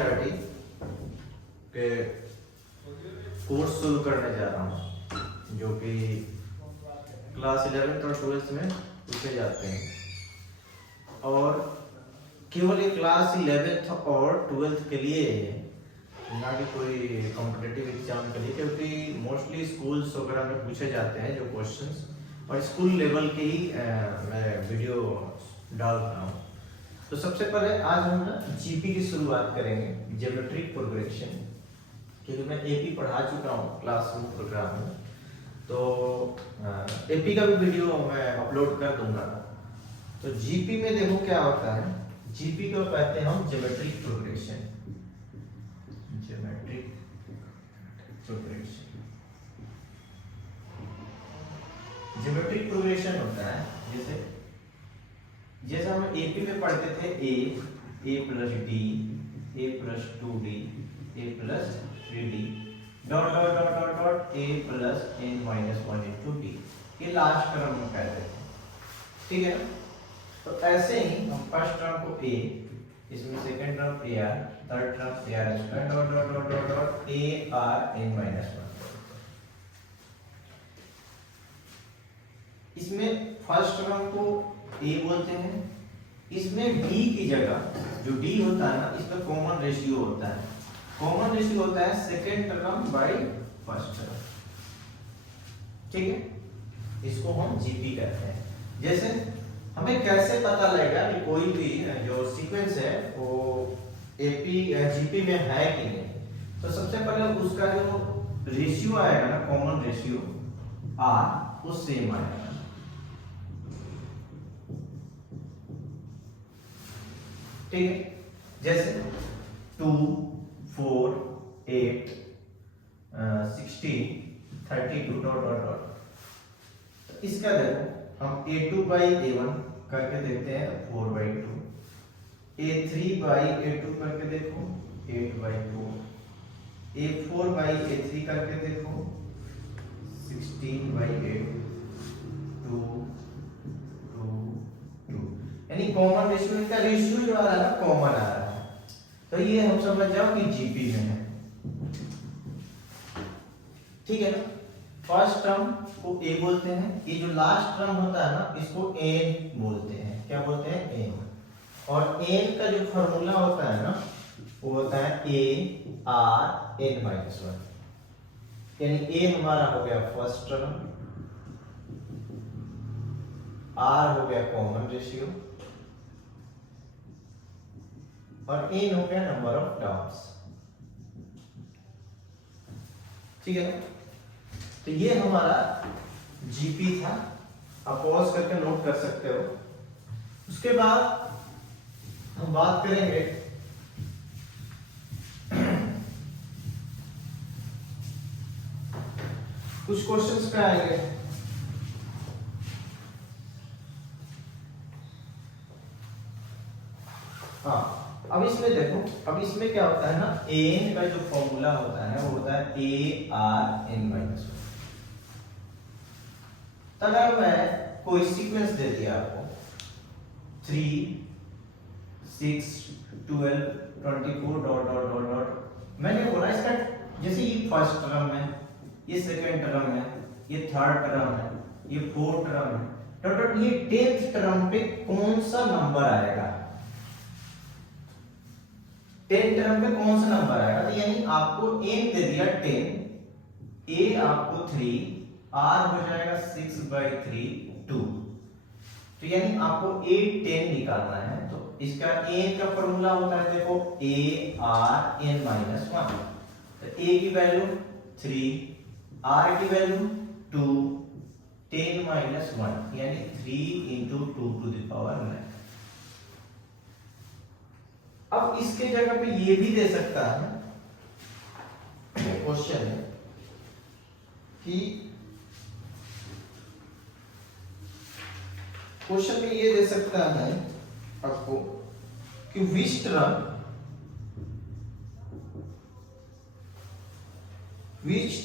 NCERT के course शुरू करने जा रहा हूँ जो कि क्लास 11th और 12th में पूछे जाते हैं और केवल ये क्लास 11th और 12th के लिए है, ना कि कोई कॉम्पिटिटिव एग्जाम के लिए, क्योंकि मोस्टली स्कूल्स वगैरह में पूछे जाते हैं जो क्वेश्चंस, और स्कूल लेवल के ही मैं वीडियो डाल रहा हूँ। तो सबसे पहले आज हम ना जीपी की शुरुआत करेंगे, ज्योमेट्रिक प्रोग्रेशन, क्योंकि मैं एपी पढ़ा चुका हूँ क्लासरूम प्रोग्राम में, तो एपी का भी वीडियो मैं अपलोड कर दूंगा। तो जीपी में देखो क्या होता है, जीपी को कहते हैं हम geometric progression, geometric progression. Geometric progression होता है जैसे हम एपी में पढ़ते थे a plus d, a plus 2d, a plus 3d, dot dot dot dot dot a plus n minus 1 into d, ये लास्ट टर्म में कहते थे, ठीक है ना। तो ऐसे ही हम फर्स्ट टर्म को ए, इसमें second term A R, third term A R square, dot dot dot dot dot A R n minus 1। इसमें फर्स्ट टर्म को ए बोलते हैं, इसमें डी की जगह जो डी होता है ना, इसमें कॉमन रेशियो होता है, कॉमन रेशियो होता है second term by first term, ठीक है। इसको हम जीपी कहते हैं। जैसे हमें कैसे पता लगेगा कि कोई भी जो सीक्वेंस है वो एपी जीपी में है कि नहीं, तो सबसे पहले उसका जो रेशियो आएगा ना, कॉमन रेशियो आर, वो सेम आएगा, ठीक है। जैसे 2 4 8 16 32 डॉट डॉट डॉट। इसका देखो हम a2 बाई a1 करके देखते हैं 4 बाई 2, a3 बाई a2 करके देखो 8 बाई 4, a4 बाई a3 करके देखो 16 बाई 8, 2 2 2, यानी कॉमन रेशियो का रेशियो जो आ रहा है ना, कॉमन आ रहा है, तो ये हम समझ जाओ कि जीपी में है, ठीक है ना। फर्स्ट टर्म को ए बोलते हैं, ये जो लास्ट टर्म होता है ना, इसको एन बोलते हैं, क्या बोलते हैं, एन। और एन का जो फॉर्मूला होता है ना, वो होता है ए आर एन माइनस 1, यानी ए हमारा हो गया फर्स्ट टर्म, आर हो गया कॉमन रेशियो, और एन हो गया नंबर ऑफ टर्म्स, ठीक है ना। तो ये हमारा जीपी था, आप पॉज करके नोट कर सकते हो। उसके बाद हम बात करेंगे कुछ क्वेश्चंस पे आएंगे। हाँ, अब इसमें देखो, अब इसमें क्या होता है ना, एन का जो फॉर्मूला होता है वो होता है ए आर एन माइनस 1। अगर मैं कोई सीक्वेंस दे दिया आपको 3 6 12 24 डॉट डॉट डॉट डॉट, मैंने बोला इसका जैसे ये फर्स्ट टर्म है, ये सेकंड टर्म है, ये थर्ड टर्म है, ये फोर्थ टर्म है, डॉट डॉट, ये 10th टर्म पे कौन सा नंबर आएगा, 10 टर्म पे कौन सा नंबर आएगा, तो यानी आपको n दे दिया 10, a आपको 3, r हो जाएगा 6 बाई 3 2, तो यानी आपको a 10 निकालना है। तो इसका n का फॉर्मूला होता है, देखो a r n माइनस 1, तो a की वैल्यू 3, r की वैल्यू 2, 10 माइनस 1 यानी 3 इंटू 2 टू द पावर 9। अब इसके जगह पे ये भी दे सकता है, क्वेश्चन है कि क्वेश्चन में ये दे सकता है आपको कि which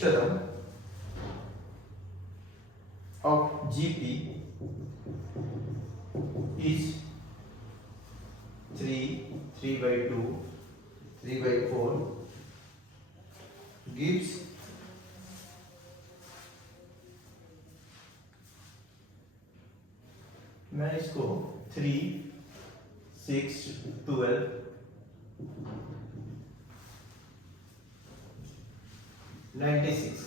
term of GP is 3 3 by 2 3/4 gives मैं इसको 3, 6, 12 96।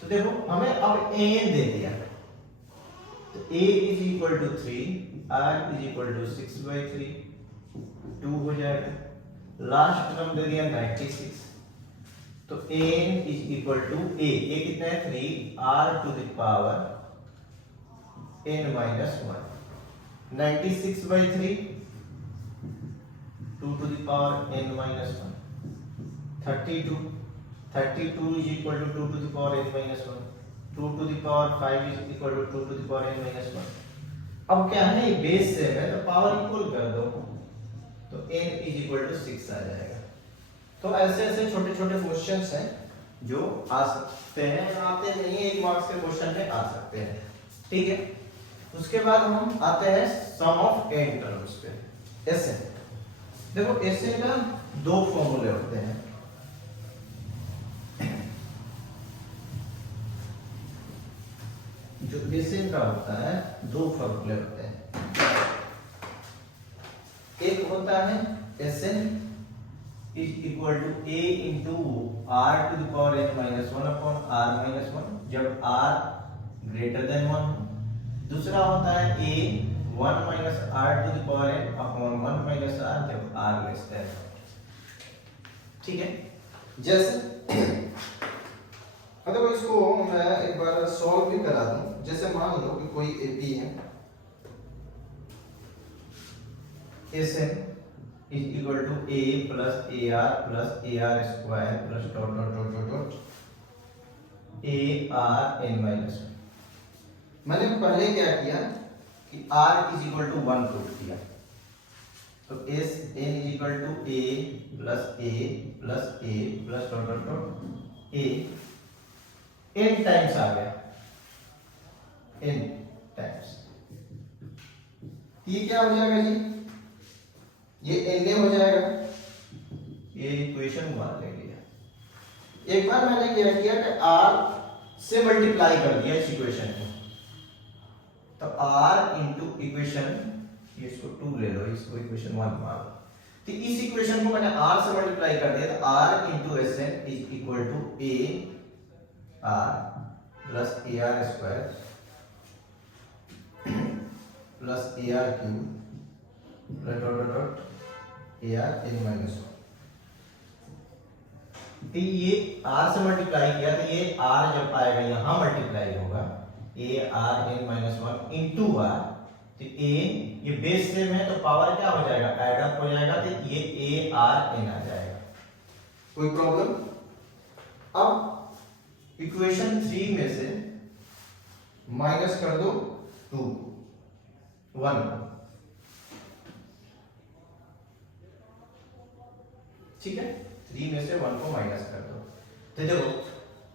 तो देखो हमें अब a दे दिया, तो a is equal to 3, r is equal to 6/3, 2 हो जाएगा। लास्ट टर्म दे दिया 96, तो n is equal to a कितना है 3, r to the power n minus 1, 96/3, 2 to the power n minus 1, 32 is equal to 2 to the power n minus 1, 2 to the power 5 is equal to 2 to the power n minus 1। अब क्या है ये base same है तो power equal कर दो, तो n is equal to 6 आ जाएगा। तो ऐसे ऐसे छोटे छोटे क्वेश्चंस हैं जो आ सकते हैं, आते नहीं है, 1 मार्क्स के क्वेश्चन में आ सकते हैं, ठीक है। उसके बाद हम आते हैं सम ऑफ n टर्म्स पे। Sn, देखो Sn का दो फॉर्मूले होते हैं, जो Sn का होता है दो फॉर्मूले होते हैं। एक होता है Sn is equal to a into r to the power n minus 1 upon r minus 1 जब r ग्रेटर देन 1। दूसरा होता है a 1 minus r to the power n upon 1 minus r जब r लेस देन 1, ठीक है। जैसे अगर इसको मैं एक बार सॉल्व भी करा दूं, जैसे मान लो कि कोई AP है, Sn is equal to a plus ar square plus dot dot dot dot dot ar n minus 1। मैंने पहले क्या किया कि r is equal to 1 put किया, तो Sn is equal to a plus dot dot dot a n times आ गया, n times. ये क्या हो जाएगा जी, ये n हो जाएगा, ये इक्वेशन 1 ले लिया। एक बार मैंने क्या किया कि r से मल्टीप्लाई कर दिया इस इक्वेशन को, तो r इंटू इक्वेशन, इसको 2 ले लो, इसको इक्वेशन 1 मान लो, तो इस इक्वेशन को मैंने r से मल्टीप्लाई कर दिया, तो r into Sn is equal to a r plus ar square plus ar cube plus dot dot dot ar n minus 1। ये r से मल्टीप्लाई किया तो ये r जब आएगा यहां मल्टीप्लाई होगा ar n minus 1 into r, तो a ये बेस सेम है तो पावर क्या हो जाएगा, ऐड अप हो जाएगा, तो ये ar n आ जाएगा। कोई प्रॉब्लम? अब इक्वेशन 3 में से माइनस कर दो 2 1, ठीक है। 3 में से 1 को माइनस कर दो, तो देखो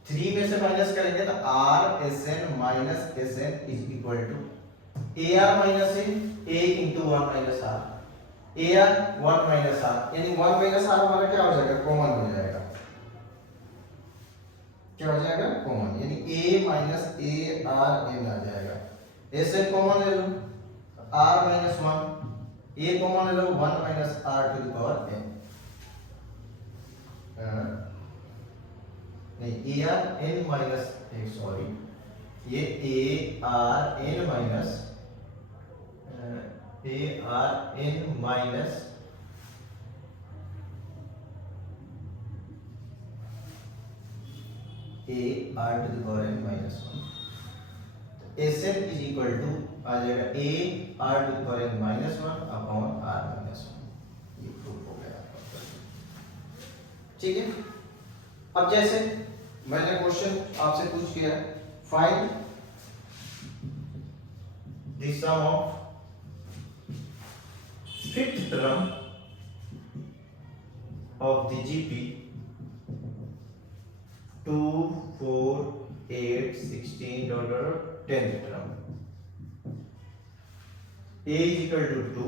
3 में से माइनस करेंगे तो r Sn minus Sn is equal to ar minus a into 1 minus r, ar 1 minus r, यानी 1 माइनस r हमारा क्या हो जाएगा, कॉमन हो जाएगा। क्या हो जाएगा, कॉमन, यानी a minus a r n आ जाएगा। Sn कॉमन ले लो, r माइनस 1, a कॉमन ले लो, 1 minus r to the power n, नहीं ar n माइनस, सॉरी, ये ar n minus a r to the power n minus 1, तो Sn is equal to आ जाएगा a r to the power n minus 1 upon r minus 1। ये proof हो गया, ठीक है। अब जैसे मैंने क्वेश्चन आपसे पूछ किया, find the sum of fifth term of the GP 2, 4, 8, 16 dot 10th term। a is equal to 2,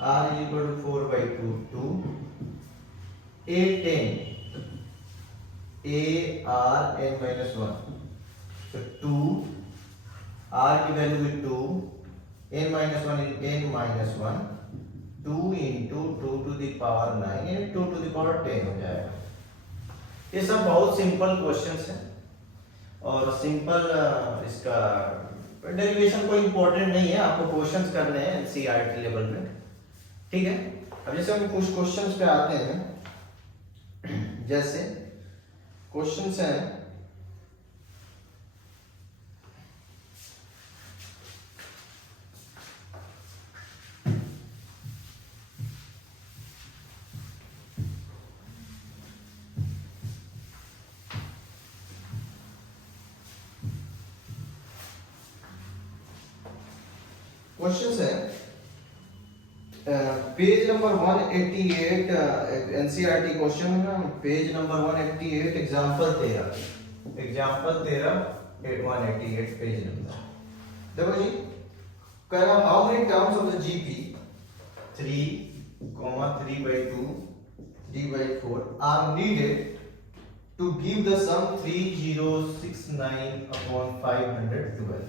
r is equal to 4 by 2, 2, A10 ARN-1 तो 2 R की वैल्यू भी 2 n-1 is n-1 2 into 2 to the power 9 यानी 2 to the power 10 हो जाएगा। ये सब बहुत simple questions हैं और सिंपल इसका डेरिवेशन कोई इंपॉर्टेंट नहीं है, आपको क्वेश्चंस करने हैं एनसीईआरटी लेवल में, ठीक है। अब जैसे हम कुछ क्वेश्चंस पे आते हैं, जैसे क्वेश्चंस हैं पेज नंबर 188 एनसीईआरटी क्वेश्चन है, page number 188 example 13 188 page number. देखो जी, कह रहा how many terms of the GP 3,3/2 d/4 are needed to give the sum 3069/512।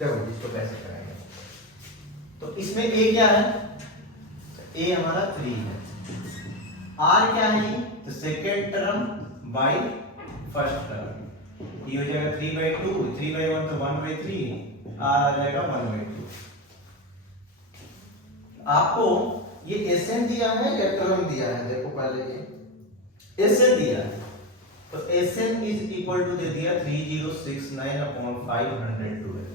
देखो इसको कैसे करेंगे, तो इसमें ए क्या है, ए हमारा 3 है, आर क्या है, तो second term by first term, ये हो जाएगा 3/2, 3/1 तो 1/3, आर आ जाएगा 1/2। आपको ये एसएन दिया है या टर्म दिया है, देखो पहले ये एसएन दिया है, तो एसएन इज इक्वल टू दे दिया 3069/512।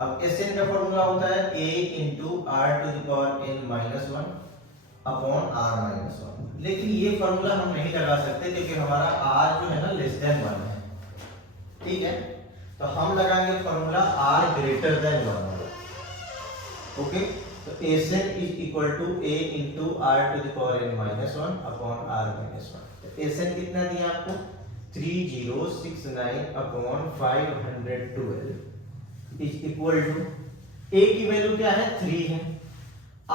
अब एसएन का फॉर्मूला होता है a into r to the power n-1 upon r-1, लेकिन ये फॉर्मूला हम नहीं लगा सकते क्योंकि हमारा r जो है ना लेस देन 1 है, ठीक है। तो हम लगाएंगे फॉर्मूला r ग्रेटर देन 1 होगा, ओके। तो S n is equal to a into r to the power n-1 upon r-1। तो एसएन कितना दिया आपको 3069/512 इज इक्वल टू, a की वैल्यू क्या है 3 है,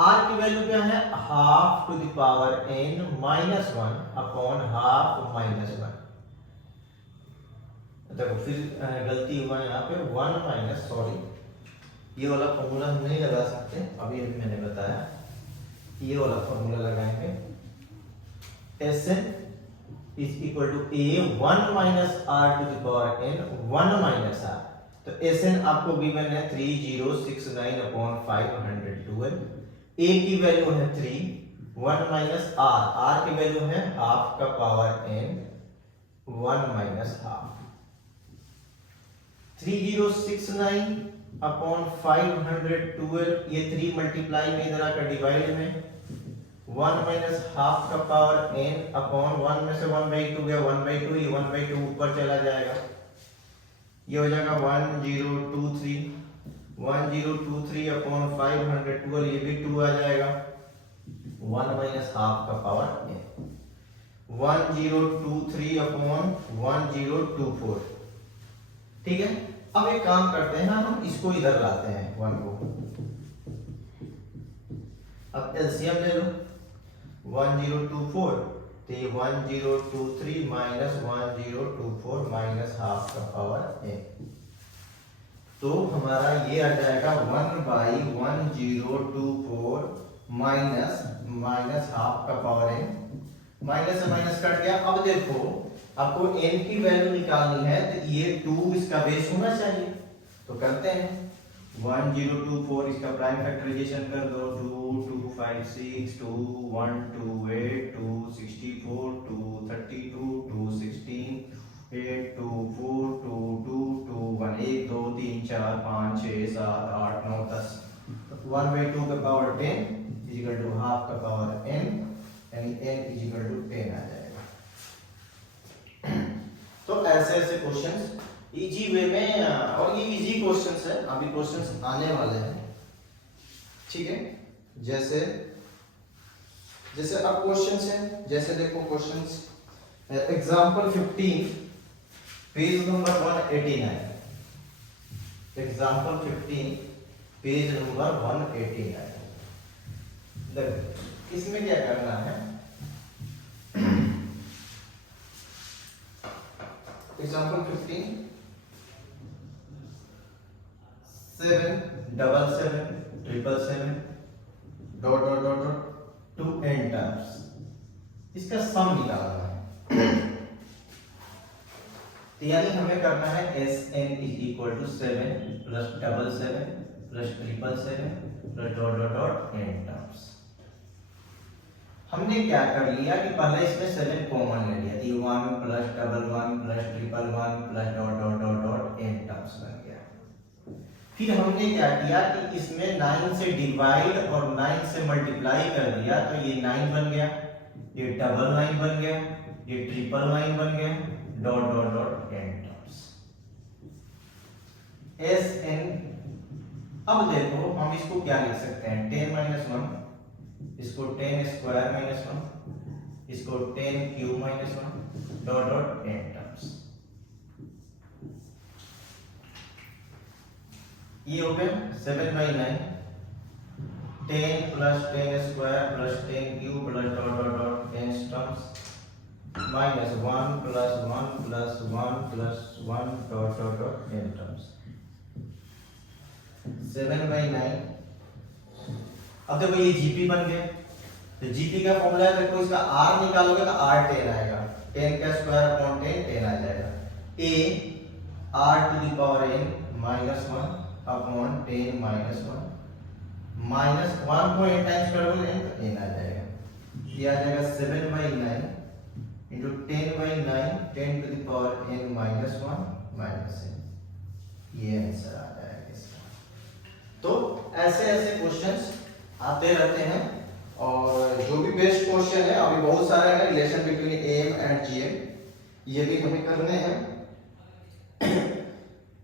r की वैल्यू क्या है half to the power n-1 upon half -1। देखो फिर गलती हुआ यहाँ पे 1 माइनस, सॉरी ये वाला फॉर्मूला हम नहीं लगा सकते, अभी मैंने बताया ये वाला फॉर्मूला लगाएंगे, Sn is equal to a 1 minus r to the power n 1 minus r। तो Sn आपको गिवन है 3069/512, a की वैल्यू है 3, 1 माइनस r की वैल्यू है हाफ का पावर n 1 माइनस हाफ। 3069/512, ये 3 मल्टीप्लाई में इधर आकर डिवाइड में 1 माइनस हाफ का पावर n अपॉन 1 में से 1/2 गया, 1/2, ये 1/2 ऊपर चला जाएगा, ये हो जाएगा 1023 अपॉन 512, ये भी 2 आ जाएगा, 1 माइनस हाफ का पावर n 1023 अपॉन 1024, ठीक है। अब एक काम करते हैं, हम इसको इधर लाते हैं 1 को, अब एलसीएम ले लो 1024, तो ये 1023 माइनस 1024 माइनस हाफ का पावर n, तो हमारा ये आ जाएगा 1/1024 माइनस हाफ का पावर n, माइनस से माइनस कट गया। अब देखो आपको n की वैल्यू निकालनी है, तो ये 2 इसका बेस होना चाहिए, तो करते हैं 1024 इसका प्राइम फैक्टराइजेशन कर दो, 2 2 5 6 2 1 2 8 2 64 2 32 2 16 8 2 4 2 2 2 1 1 2 3 4 5 6 7 8 9 10, 1/2 का power 10 is equal to half का पावर n, यानी n इज इक्वल टू 10 आ जाएगा। तो ऐसे ऐसे क्वेश्चंस इजी वे में, और ये इजी क्वेश्चंस है, अभी क्वेश्चंस आने वाले हैं, ठीक है। जैसे अब क्वेश्चंस हैं, जैसे देखो questions example 15 page number 189, example 15 page number 189। देखो इसमें क्या करना है, example 15 7 double 7 triple 7 dot dot dot dot to n times इसका सम निकालना है। तो यानी हमें करना है Sn is equal to 7 plus double 7 plus triple 7 plus dot dot dot n times. हमने क्या कर लिया कि पहले इसमें 7 कॉमन ले लिया, तो 1 plus double 1 plus triple 1 plus dot dot dot dot n terms बन गया। फिर हमने क्या किया कि इसमें 9 से डिवाइड और 9 से मल्टीप्लाई कर दिया, तो ये 9 बन गया, ये डबल 9 बन गया, ये ट्रिपल 9 बन गया, dot dot dot n terms Sn। अब देखो हम इसको क्या लिख सकते हैं, 10 माइनस 1, इसको 10 स्क्वायर माइनस 1, इसको 10 cube minus 1, dot dot n terms. ये हो गया 7/9 10 plus 10 square plus 10 cube plus dot dot dot n terms minus 1 plus 1 plus 1 plus 1 dot dot dot n terms 7/9। अब देखो ये जीपी बन गया, तो जीपी का फॉर्मूला है, देखो इसका r निकालोगे तो r 10 आएगा, 10 का स्क्वायर अपॉन 10 10 आ जाएगा, a r to the power n minus 1 upon 10 minus 1 minus 1 को n टाइम्स करोगे तो n आ जाएगा, ये आ जाएगा 7/9 into 10/9 10 to the power n minus 1 minus n, ये आंसर आ जाएगा इसका। तो ऐसे ऐसे क्वेश्चंस आते रहते हैं, और जो भी बेस्ट क्वेश्चन है अभी बहुत सारे हैं, relation between M and GM, ये भी हमें करने हैं,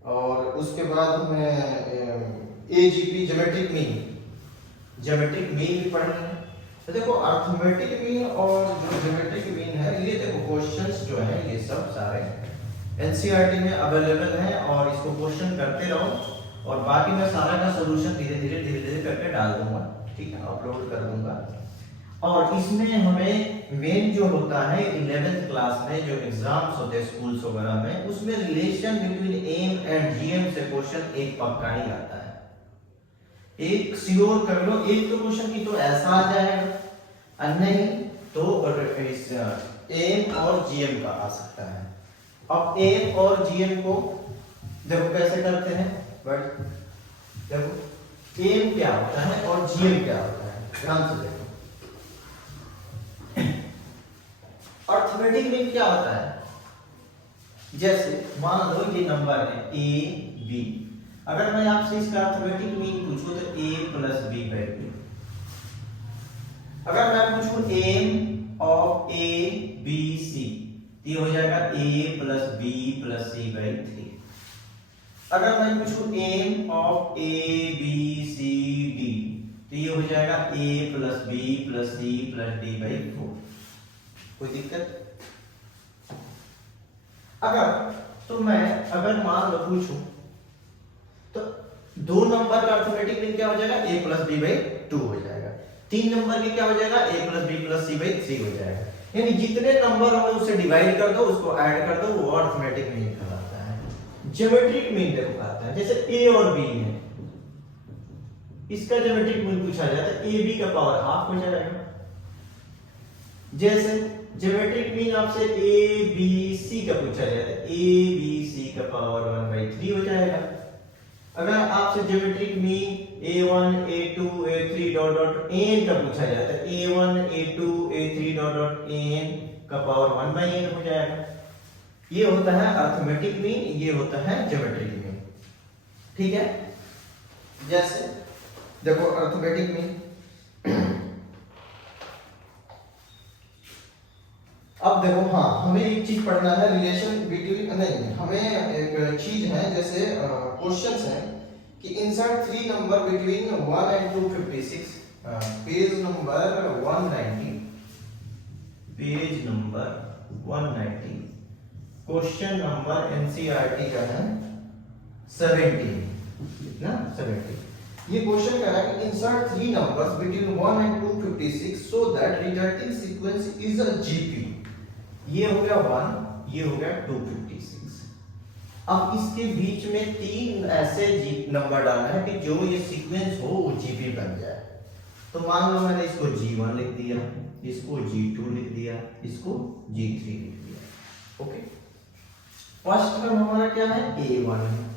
और उसके बाद हमें एजीपी ज्योमेट्रिक मीन भी पढ़ना है। तो देखो अर्थमेटिक मीन और जो ज्योमेट्रिक मीन है, ये देखो क्वेश्चंस जो है ये सब सारे एनसीईआरटी में अवेलेबल हैं, और इसको क्वेश्चन करते रहो, और बाकी मैं सारा का सॉल्यूशन धीरे धीरे करके डाल दूंगा, ठीक है, अपलोड कर दूंगा। और इसमें हमें मेन जो होता है 11th क्लास में जो एग्जाम्स होते हैं स्कूल्स वगैरह में, उसमें relation between M and GM से क्वेश्चन एक पक्का ही आता है, एक श्योर कर लो, एक तो क्वेश्चन की तो ऐसा आ जाएगा, और नहीं तो इस एम और जीएम का आ सकता है। अब एम और जीएम को देखो कैसे करते हैं, बट देखो एम क्या होता है और जीएम क्या होता है, ध्यान से देखो। अर्थमेटिक मीन क्या होता है, जैसे मान लो ये नंबर है a b, अगर मैं आपसे इसका अर्थमेटिक मीन पूछूं तो a plus b by b। अगर मैं पूछूं M of a b c, तो ये हो जाएगा a plus b plus c by 3। अगर मैं पूछूं M of a b c d, तो ये हो जाएगा a plus b plus c plus d by 4। कोई दिक्कत? अगर मान लो पूछूं तो 2 नंबर का अर्थमेटिक मीन क्या हो जाएगा, a प्लस b बाई 2 हो जाएगा। 3 नंबर की क्या हो जाएगा, a plus b plus c by 3 हो जाएगा। यानी जितने नंबर हो उससे डिवाइड कर दो, उसको ऐड कर दो, वो अर्थमेटिक मीन कहलाता है। ज्योमेट्रिक मीन देखो कहता है, जैसे a और b है, इसका ज्योमेट्रिक मीन पूछा जाए तो ab का पावर हाफ हो जाएगा। जैसे ज्योमेट्रिक मीन आपसे abc का पूछा जाए तो abc का पावर 1/3 हो जाएगा। अगर आपसे geometric mean a1 a2 a3 dot dot n का पूछा जाए तो a1 a2 a3 dot dot n का पावर 1/n हो जाएगा। ये होता है अर्थमेटिक मीन, ये होता है ज्योमेट्रिक मीन, ठीक है। जैसे देखो अर्थमेटिक मीन, अब देखो हाँ हमें एक चीज पढ़ना है, रिलेशन बिटवीन, नहीं हमें एक चीज है, जैसे क्वेश्चंस है कि insert 3 number between 1 and 256, page number 190, page number 190, question number NCERT का है 17, कितना 17। ये क्वेश्चन कह रहा है कि insert 3 numbers between 1 and 256 so that resulting sequence is a GP. ये हो गया 1, ये हो गया 256। अब इसके बीच में 3 ऐसे नंबर डालना है कि जो ये सीक्वेंस हो वो जीपी बन जाए। तो मान लो मैंने इसको G1 लिख दिया, इसको G2 लिख दिया, इसको G3 लिख दिया। ओके, फर्स्ट टर्म हमारा क्या है, A1 है।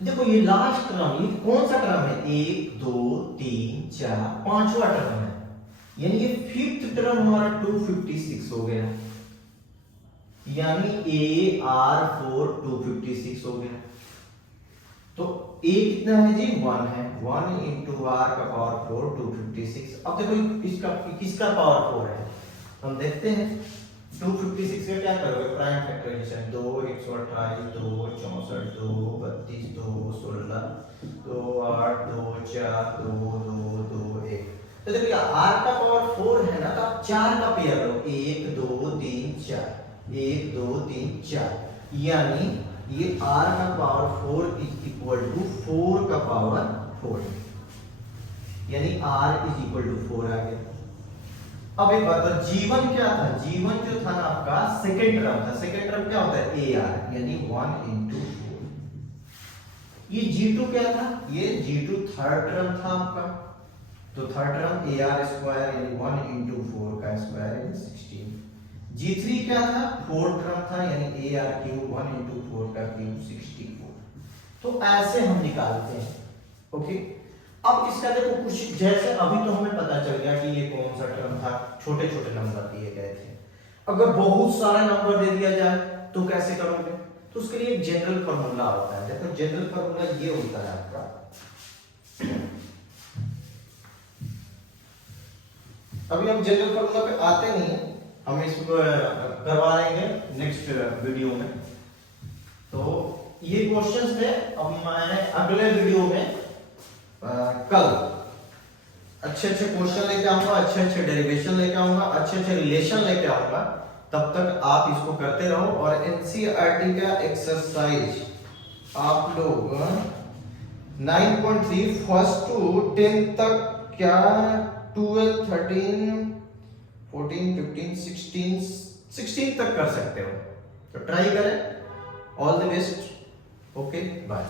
देखो ये लास्ट टर्म, ये कौन सा टर्म है, 1 2 3 4 पांचवा टर्म है, यानी ये फिफ्थ टर्म हमारा 256 हो गया, यानी AR4 256 हो गया। तो A कितना है जी, 1 है, 1 इंटू R का पावर 4 256। अब देखो इसका किसका पावर 4 है, हम देखते हैं। 256 का क्या करोगे, प्राइम फैक्टराइजेशन, 2 128 2 64 2 32 2 16 2 8 2 4 2 2 2 1। तो देखो R का पावर 4 है ना, तो आप 4 का पेयर लो, 1 2 3 4, 1 2 3 4, यानी ये R का पावर 4 इज इक्वल टू 4 का पावर 4, यानी R इज इक्वल टू 4 आ गया। अब एक बात, G1 क्या था, G1 जो था ना आपका सेकेंड टर्म था। सेकेंड टर्म क्या होता है, AR, यानी 1 इंटू 4। ये G2 क्या था, ये G2 थर्ड टर्म था आपका, तो थर्ड टर्म AR स्क्वायर यानी 1 इंटू 4 का स्क्वायर यानी 16। G3 क्या था, फोर्थ टर्म था, यानी AR क्यूब 1 इंटू 4 का क्यूब 64। तो ऐसे हम निकालते हैं। ओके, अब इसका देखो कुछ जैसे अभी तो हमें पता चल गया कि ये कौन सा टर्म था, छोटे छोटे नंबर दिए गए थे। अगर बहुत सारा नंबर दे दिया जाए तो कैसे करोगे, तो उसके लिए एक जनरल फार्मूला होता है। देखो जनरल फार्मूला ये होता है आपका, अभी हम जनरल फार्मूला पे आते नहीं है, हम इसको करवा लेंगे नेक्स्ट वीडियो में। तो ये क्वेश्चंस थे, अब मैं अगले वीडियो में कल अच्छे अच्छे क्वेश्चन लेके आऊंगा, अच्छे अच्छे डेरिवेशन लेके आऊंगा, अच्छे अच्छे रिलेशन लेके आऊंगा। तब तक आप इसको करते रहो। और एनसीईआरटी का एक्सरसाइज आप लोग 9.3 फर्स्ट टू 10 तक, क्या 12 13 14 15 16 तक कर सकते हो, तो ट्राई करें। All the best, okay bye.